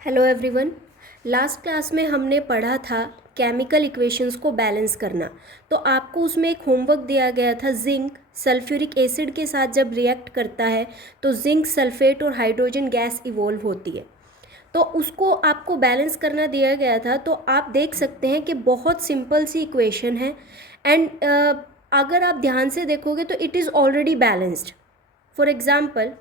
Hello everyone. Last class में हमने पढ़ा था केमिकल इक्वेशंस को बैलेंस करना। तो आपको उसमें एक होमवर्क दिया गया था, जिंक सल्फ्यूरिक एसिड के साथ जब रिएक्ट करता है तो जिंक सल्फेट और हाइड्रोजन गैस इवॉल्व होती है। तो उसको आपको बैलेंस करना दिया गया था। तो आप देख सकते हैं कि बहुत सिंपल सी इक्वेशन है एंड अगर आप ध्यान से देखोगे तो it is already balanced. For example,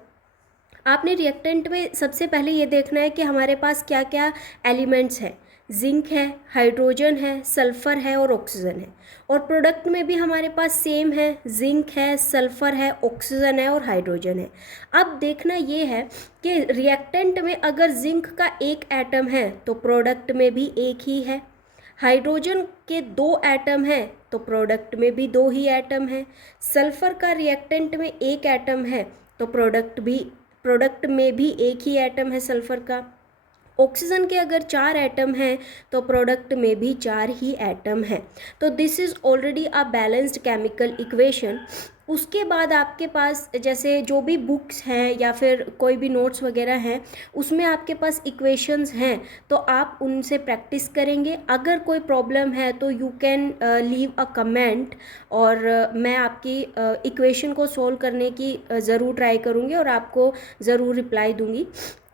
आपने रिएक्टेंट में सबसे पहले ये देखना है कि हमारे पास क्या क्या एलिमेंट्स हैं। जिंक है, हाइड्रोजन है, सल्फ़र है और ऑक्सीजन है। और प्रोडक्ट में भी हमारे पास सेम है, जिंक है, सल्फ़र है, ऑक्सीजन है और हाइड्रोजन है। अब देखना ये है कि रिएक्टेंट में अगर जिंक का एक एटम है तो प्रोडक्ट में भी एक ही है। हाइड्रोजन के दो एटम हैं तो प्रोडक्ट में भी दो ही एटम हैं। सल्फ़र का रिएक्टेंट में एक एटम है तो प्रोडक्ट में भी एक ही एटम है सल्फ़र का। ऑक्सीजन के अगर 4 एटम हैं तो प्रोडक्ट में भी 4 ही एटम हैं। तो this is already a balanced chemical equation. उसके बाद आपके पास जैसे जो भी बुक्स हैं या फिर कोई भी नोट्स वगैरह हैं उसमें आपके पास इक्वेशंस हैं तो आप उनसे प्रैक्टिस करेंगे। अगर कोई प्रॉब्लम है तो you can leave a comment और मैं आपकी इक्वेशन को सॉल्व करने की ज़रूर ट्राई करूँगी और आपको ज़रूर रिप्लाई दूँगी।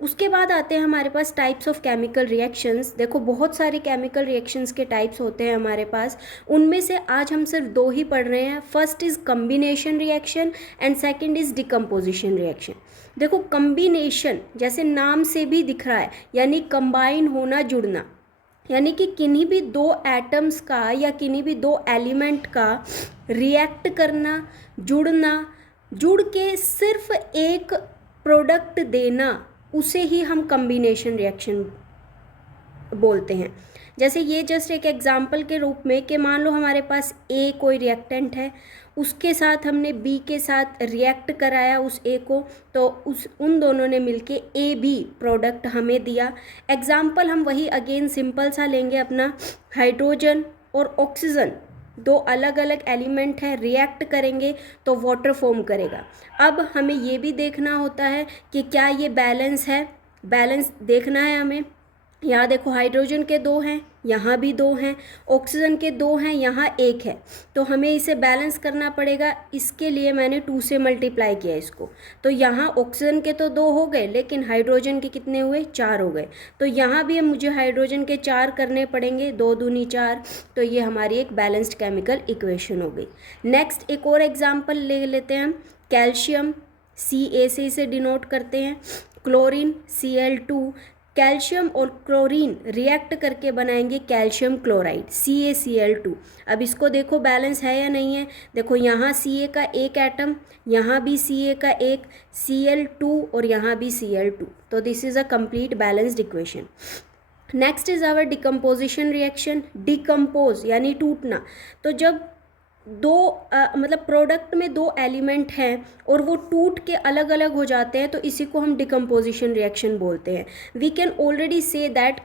उसके बाद आते हैं हमारे पास टाइप्स ऑफ केमिकल रिएक्शंस। देखो बहुत सारे केमिकल रिएक्शंस के टाइप्स होते हैं हमारे पास, उनमें से आज हम सिर्फ 2 ही पढ़ रहे हैं। First is combination reaction and second is decomposition reaction. देखो कम्बिनेशन जैसे नाम से भी दिख रहा है, यानी कंबाइन होना, जुड़ना, यानी कि किन्हीं भी 2 एटम्स का या किन्हीं भी 2 एलिमेंट का रिएक्ट करना, जुड़ना, जुड़ के सिर्फ एक प्रोडक्ट देना, उसे ही हम कम्बिनेशन रिएक्शन बोलते हैं। जैसे ये जस्ट एक एग्जांपल के रूप में कि मान लो हमारे पास ए कोई रिएक्टेंट है, उसके साथ हमने बी के साथ रिएक्ट कराया उस ए को, तो उन दोनों ने मिलके ए बी प्रोडक्ट हमें दिया। एग्जांपल हम वही अगेन सिंपल सा लेंगे अपना, हाइड्रोजन और ऑक्सीजन 2 अलग अलग एलिमेंट हैं, रिएक्ट करेंगे तो वाटर फॉर्म करेगा। अब हमें ये भी देखना होता है कि क्या ये बैलेंस है, बैलेंस देखना है हमें। यहाँ देखो हाइड्रोजन के 2 हैं, यहाँ भी 2 हैं, ऑक्सीजन के 2 हैं, यहाँ 1 है, तो हमें इसे बैलेंस करना पड़ेगा। इसके लिए मैंने 2 से मल्टीप्लाई किया इसको। तो यहाँ ऑक्सीजन के तो 2 हो गए, लेकिन हाइड्रोजन के कितने हुए, 4 हो गए। तो यहाँ भी मुझे हाइड्रोजन के 4 करने पड़ेंगे, 2 दूनी 4। तो ये हमारी एक बैलेंस्ड केमिकल इक्वेशन हो गई। नेक्स्ट एक और एग्जाम्पल ले लेते हैं हम। कैल्शियम Ca से इसे डिनोट करते हैं, क्लोरीन Cl2। कैल्शियम और क्लोरीन रिएक्ट करके बनाएंगे कैल्शियम क्लोराइड CaCl2। अब इसको देखो बैलेंस है या नहीं है। देखो यहाँ Ca का एक एटम, यहाँ भी Ca का एक, Cl2 और यहाँ भी Cl2। तो this is a complete balanced equation. Next is our decomposition reaction. Decompose यानी टूटना। तो जब मतलब प्रोडक्ट में 2 एलिमेंट हैं और वो टूट के अलग अलग हो जाते हैं तो इसी को हम डिकम्पोजिशन रिएक्शन बोलते हैं। We can already say that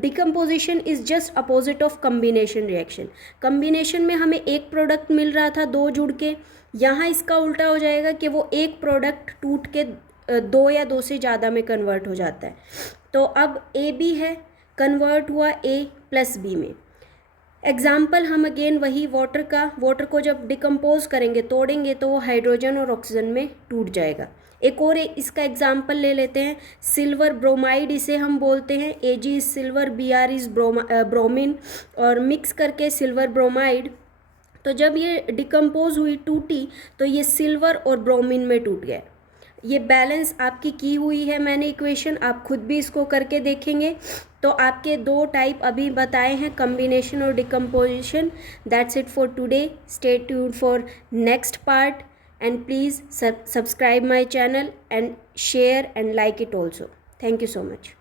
decomposition is just opposite of combination reaction. Combination में हमें एक प्रोडक्ट मिल रहा था 2 जुड़ के, यहाँ इसका उल्टा हो जाएगा कि वो एक प्रोडक्ट टूट के 2 या 2 से ज़्यादा में कन्वर्ट हो जाता है। तो अब ए बी है, कन्वर्ट हुआ ए प्लस बी में। एग्जाम्पल हम अगेन वही वाटर को जब डिकम्पोज करेंगे, तोड़ेंगे, तो वो हाइड्रोजन और ऑक्सीजन में टूट जाएगा। एक और इसका एग्जाम्पल ले लेते हैं, सिल्वर ब्रोमाइड इसे हम बोलते हैं। Ag is silver, Br is bromine, और मिक्स करके सिल्वर ब्रोमाइड। तो जब ये डिकम्पोज हुई, टूटी, तो ये सिल्वर और ब्रोमीन में टूट गया। ये बैलेंस आपकी की हुई है मैंने इक्वेशन, आप खुद भी इसको करके देखेंगे। तो आपके 2 टाइप अभी बताए हैं, कम्बिनेशन और decomposition. That's it for today. Stay tuned for next part and please subscribe my channel and share and like it also. Thank you so much.